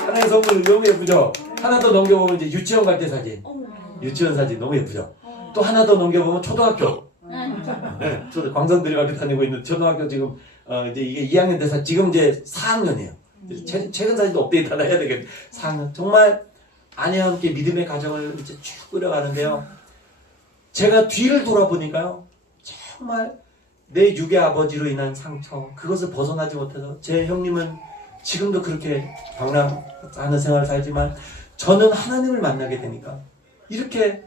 하나님의 선물 너무 예쁘죠? 하나 더 넘겨보면 이제 유치원 갈 때 사진. 유치원 사진 너무 예쁘죠? 또 하나 더 넘겨보면 초등학교. 네, 저도 광산들이학교 다니고 있는 초등학교 지금 이제 이게 2학년 돼서 지금 이제 4학년이에요. 최근 사진도 업데이트 하나 해야 되겠네. 4학년. 정말 아내와 함께 믿음의 가정을 이제 쭉 끌어가는데요. 제가 뒤를 돌아보니까요, 정말 내 육의 아버지로 인한 상처, 그것을 벗어나지 못해서 제 형님은 지금도 그렇게 방랑하는 생활을 살지만 저는 하나님을 만나게 되니까 이렇게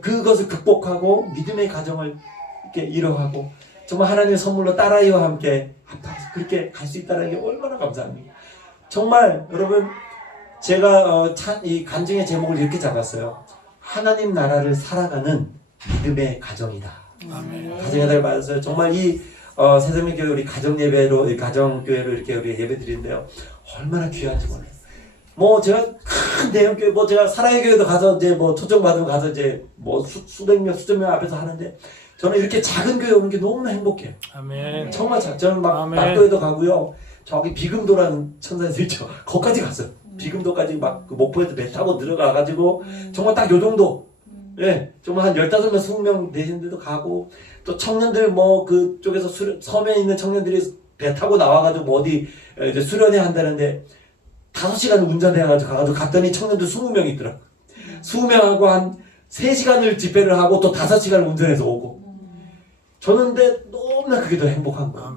그것을 극복하고 믿음의 가정을 이렇게 이뤄가고 정말 하나님의 선물로 딸아이와 함께 합당해서 그렇게 갈 수 있다는 게 얼마나 감사합니다. 정말 여러분, 제가 이 간증의 제목을 이렇게 잡았어요. 하나님 나라를 살아가는 믿음의 가정이다. 가정의 달 받았어요. 정말 이 새생명교회 우리 가정예배로, 가정교회로 이렇게 우리 예배 드리는데요, 얼마나 귀한지 몰라요. 제가 큰 대형교회, 제가 사랑의 교회도 가서 이제 초청받으면 가서 이제 수백 명, 수천 명 앞에서 하는데, 저는 이렇게 작은 교회 오는 게 너무나 행복해요. 아멘. 정말 저는 아멘. 낙도에도 가고요. 저기 비금도라는 천사에서 있죠. 거기까지 갔어요. 비금도까지 그 목포에서 배 타고 들어가가지고 정말 딱 요 정도. 예, 정말 한 15명, 20명 되신 데도 가고, 또 청년들 그쪽에서 섬에 있는 청년들이 배 타고 나와가지고 어디 이제 수련회 한다는데 5시간 운전해가지고 가가지고 갔더니 청년들 20명 있더라고. 20명하고 한 3시간을 집회를 하고 또 5시간을 운전해서 오고. 저는 근데 너무나 그게 더 행복한 거예요.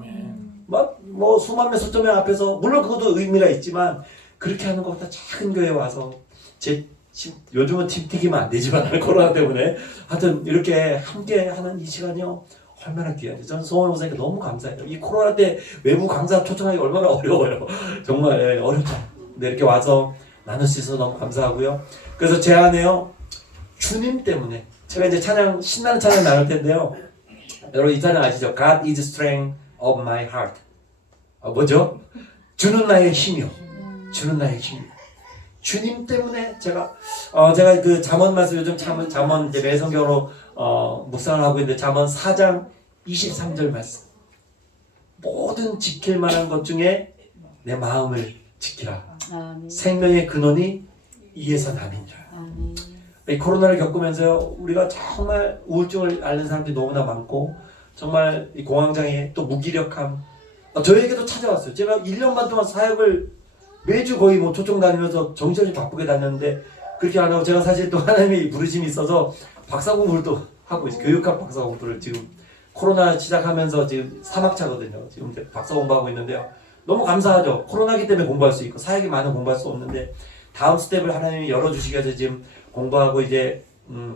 수만 명, 수천 명 앞에서, 물론 그것도 의미가 있지만, 그렇게 하는 것보다 작은 교회에 와서, 요즘은 팀 튀기면 안 되지만, 코로나 때문에. 하여튼, 이렇게 함께 하는 이 시간이요, 얼마나 귀하죠. 저는 소원 목사님께 너무 감사해요. 이 코로나 때 외부 강사 초청하기 얼마나 어려워요. 정말 어렵죠. 근데 이렇게 와서 나눌 수 있어서 너무 감사하고요. 그래서 제 안에요, 주님 때문에, 제가 이제 신나는 찬양 나눌 텐데요. 여러분 이 찬양 아시죠? God is the strength of my heart. 뭐죠? 주는 나의 힘이요. 주는 나의 힘. 주님 때문에 제가 그 잠언 말씀, 요즘 잠언 이제 매 성경으로 묵상을 하고 있는데, 잠언 4장 23절 말씀. 모든 지킬 만한 것 중에 내 마음을 지키라. 생명의 근원이 이에서 남이니라. 이 코로나를 겪으면서요, 우리가 정말 우울증을 앓는 사람들이 너무나 많고, 정말 이 공황장애, 또 무기력함, 저에게도 찾아왔어요. 제가 1년 반 동안 사역을 매주 거의 초청 다니면서 정신없이 바쁘게 다녔는데, 그렇게 안 하고 제가 사실 또 하나님의 부르심이 있어서 박사 공부를 또 하고 있어요. 교육학 박사 공부를 지금 코로나 시작하면서 지금 3학차거든요. 지금 이제 박사 공부하고 있는데요. 너무 감사하죠. 코로나기 때문에 공부할 수 있고, 사역이 많은 공부할 수 없는데, 다음 스텝을 하나님이 열어주시기 위해서 지금 공부하고 이제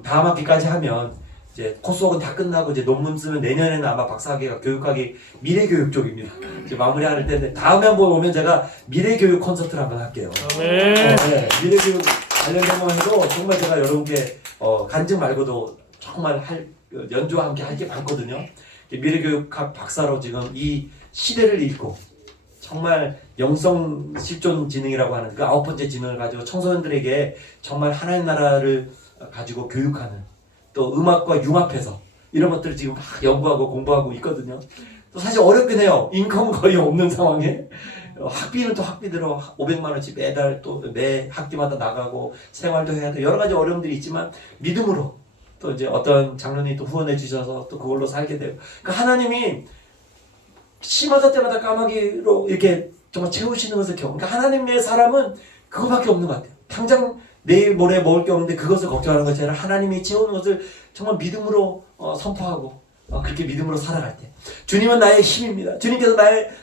다음 학기까지 하면 이제 코스웍은 다 끝나고 이제 논문 쓰면 내년에는 아마 박사학위가 교육학이 미래교육 쪽입니다. 이제 마무리할 텐데, 다음에 한번 오면 제가 미래교육 콘서트를 한번 할게요. 네, 미래교육 관련된 것만 해도 정말 제가 여러분께 간증 말고도 정말 연주와 함께 할 게 많거든요. 미래교육학 박사로 지금 이 시대를 읽고 정말 영성 실존 지능이라고 하는 그 9번째 지능을 가지고 청소년들에게 정말 하나님 나라를 가지고 교육하는, 또 음악과 융합해서 이런 것들을 지금 막 연구하고 공부하고 있거든요. 또 사실 어렵긴 해요. 인컴 거의 없는 상황에 학비는 또 학비대로 500만 원씩 매달 또 매 학기마다 나가고 생활도 해야 돼. 여러 가지 어려움들이 있지만 믿음으로 또 이제 어떤 장로님이 또 후원해 주셔서 또 그걸로 살게 돼요. 그러니까 하나님이 씨마다 때마다 까마귀로 이렇게 정말 채우시는 것을 그러니까 하나님의 사람은 그거밖에 없는 것 같아요. 당장 내일 모레 먹을 게 없는데 그것을 걱정하는 것이 아니라 하나님이 채우는 것을 정말 믿음으로 선포하고 그렇게 믿음으로 살아갈 때 주님은 나의 힘입니다. 주님께서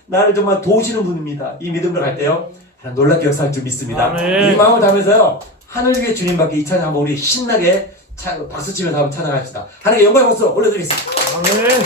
나를 정말 도우시는 분입니다. 이 믿음으로 갈 때요 하나님 놀랍게 역사할 줄 믿습니다. 아멘. 이 마음을 담으면서요 하늘 위에 주님밖에 이 찬양 한번 우리 신나게 박수치면서 한번 찬양합시다. 하나님께 영광의 박수 올려드리겠습니다. 아멘.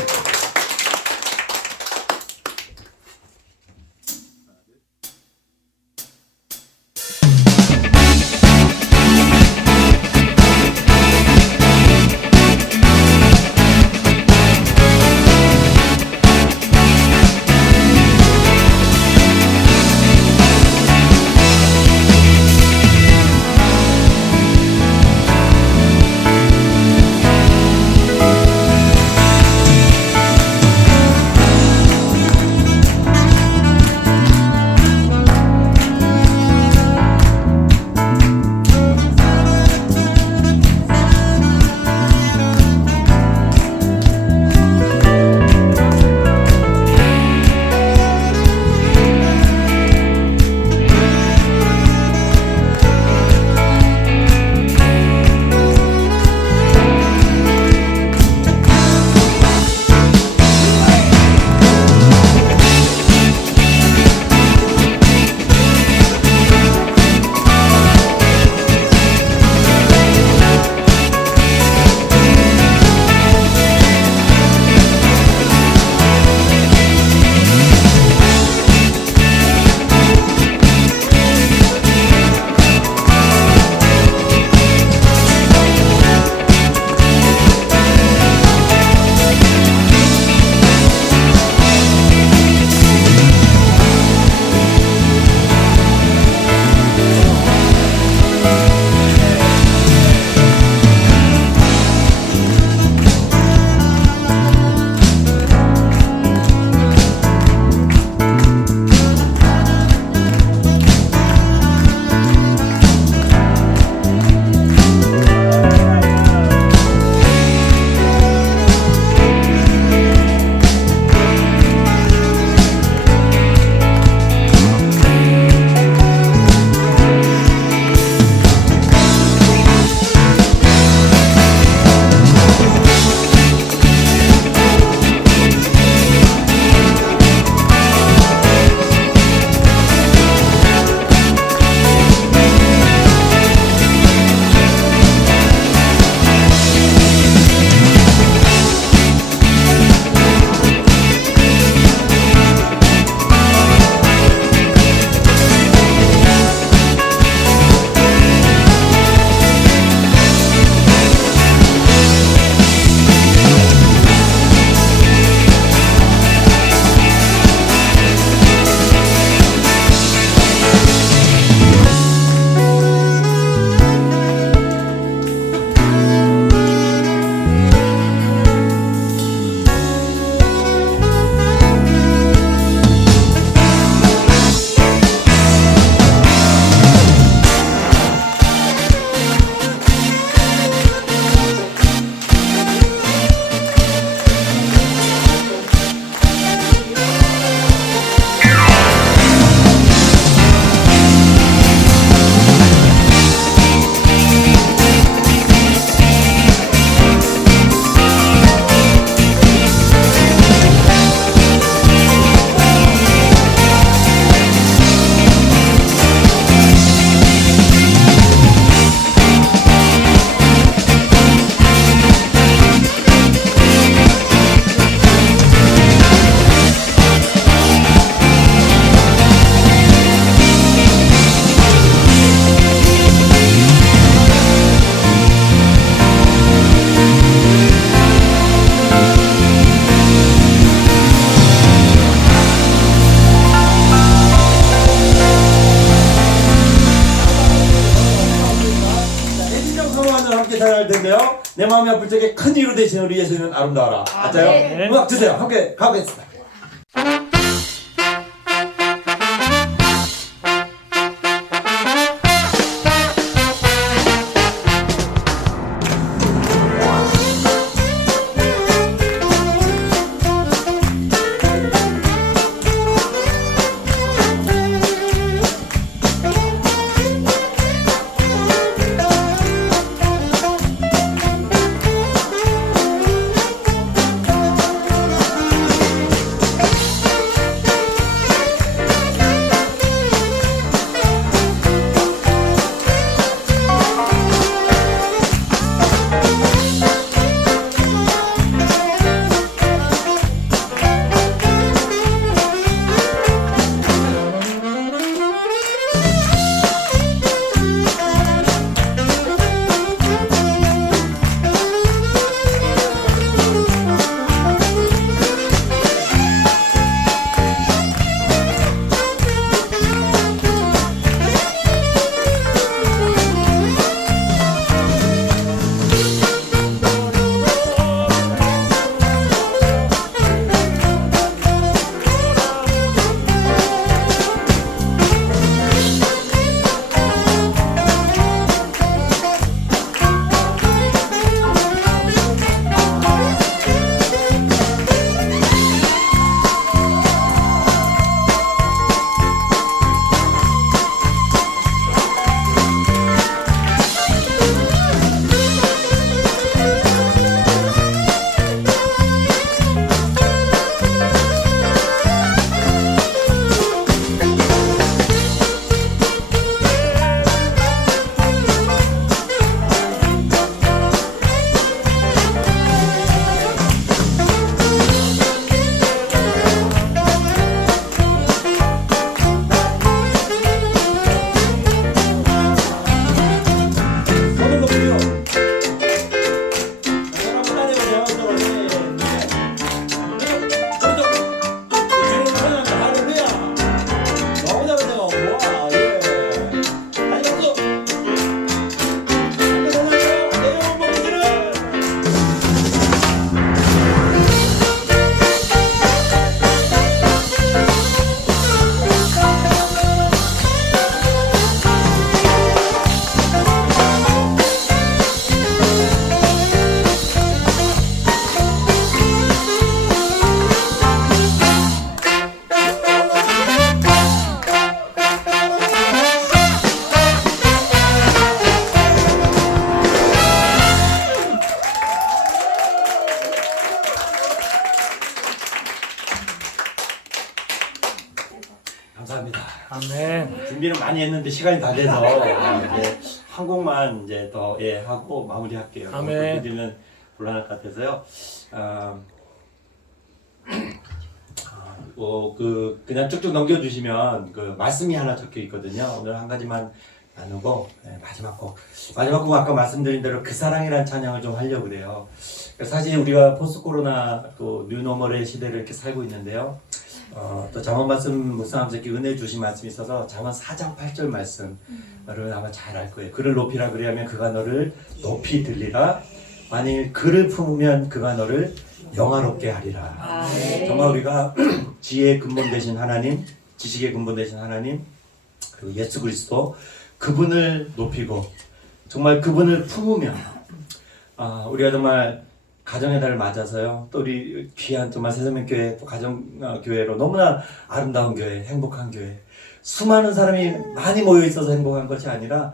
찬양할 텐데요. 내 마음이 아플 적에 큰 이유로 되시는 우리 예수님은 아름다워라. 맞아요? 네. 음악 주세요. 함께 가보겠습니다. 감사합니다. 아멘. 준비는 많이 했는데 시간이 다 돼서 이제 한 곡만 이제 더 하고 마무리할게요. 아멘. 드리면 곤란할 것 같아서요. 그냥 쭉쭉 넘겨주시면 그 말씀이 하나 적혀 있거든요. 오늘 한 가지만 나누고 마지막 곡 아까 말씀드린 대로 그 사랑이란 찬양을 좀 하려고 그래요. 사실 우리가 포스트 코로나 또 뉴노멀의 시대를 이렇게 살고 있는데요. 또 잠언 말씀 묵상하면서 이렇게 은혜 주신 말씀이 있어서 잠언 4장 8절 말씀을 아마 잘 알 거예요. 그를 높이라 그리하면 그가 너를 높이 들리라. 만일 그를 품으면 그가 너를 영화롭게 하리라. 정말 우리가 지혜의 근본 되신 하나님, 지식의 근본 되신 하나님, 그리고 예수 그리스도 그분을 높이고 정말 그분을 품으면 우리가 정말 가정의 달을 맞아서요. 또 우리 귀한 정말 새생명교회 또 가정교회로 너무나 아름다운 교회, 행복한 교회. 수많은 사람이 많이 모여 있어서 행복한 것이 아니라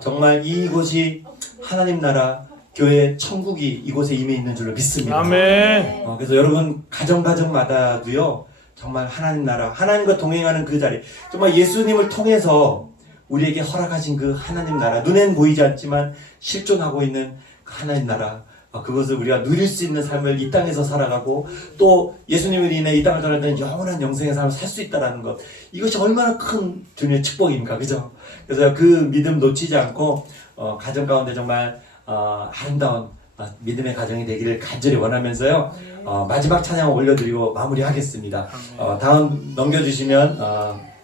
정말 이곳이 하나님 나라 교회 천국이 이곳에 임해 있는 줄로 믿습니다. 아멘. 그래서 여러분 가정마다도요 정말 하나님 나라 하나님과 동행하는 그 자리 정말 예수님을 통해서 우리에게 허락하신 그 하나님 나라 눈엔 보이지 않지만 실존하고 있는 그 하나님 나라 그것을 우리가 누릴 수 있는 삶을 이 땅에서 살아가고 또 예수님을 인해 이 땅을 떠날 때는 영원한 영생의 삶을 살 수 있다는 것 이것이 얼마나 큰 주님의 축복입니까, 그죠? 그래서 그 믿음 놓치지 않고 가정 가운데 정말 아름다운 믿음의 가정이 되기를 간절히 원하면서요 마지막 찬양을 올려드리고 마무리하겠습니다. 다음 넘겨주시면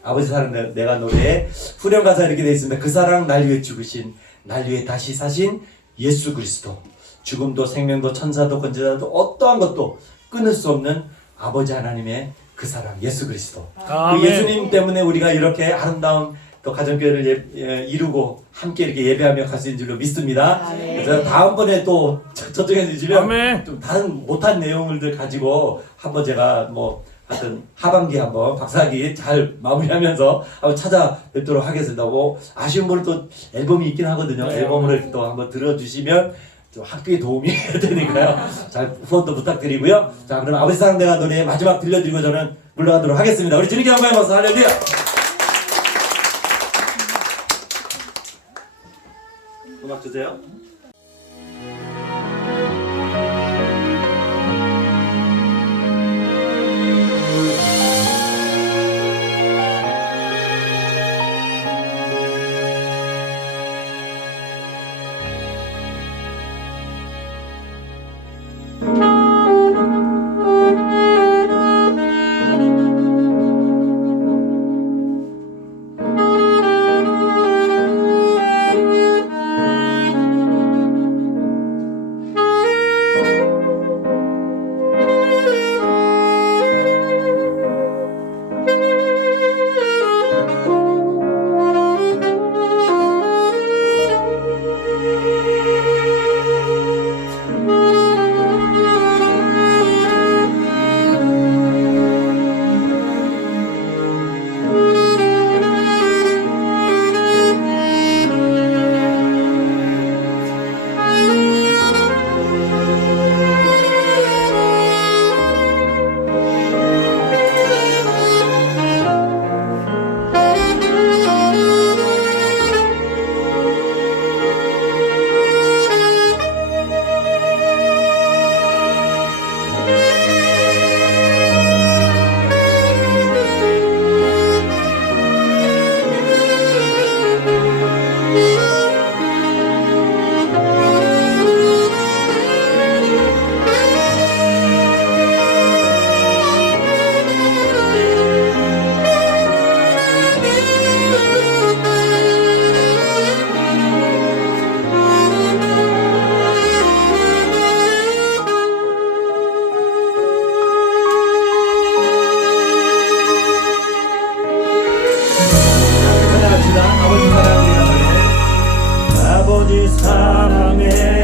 아버지 사랑 내가 노래에 후렴 가사 이렇게 되어 있습니다. 그 사랑 날 위해 죽으신 날 위해 다시 사신 예수 그리스도 죽음도 생명도 천사도 권세자도 어떠한 것도 끊을 수 없는 아버지 하나님의 그 사랑 예수 그리스도 아멘. 그 예수님 때문에 우리가 이렇게 아름다운 또 가정교회를 이루고 함께 이렇게 예배하며 갈 수 있는 줄로 믿습니다. 그래서 다음번에 또 저쪽에 주시면 아멘. 좀 다른 못한 내용들 가지고 한번 제가 하여튼 하반기 한번 박사학위 잘 마무리하면서 한번 찾아뵙도록 하겠습니다. 아쉬운 분은 또 앨범이 있긴 하거든요. 네, 앨범을 또 한번 들어주시면 좀 학비에 도움이 되니까요. 잘 후원도 부탁드리고요. 자, 그럼 아버지 사랑 내가 노래 마지막 들려드리고 저는 물러가도록 하겠습니다. 우리 주님께 한번 해봐서 할렐루야. 음악 주세요. 아버지 사랑의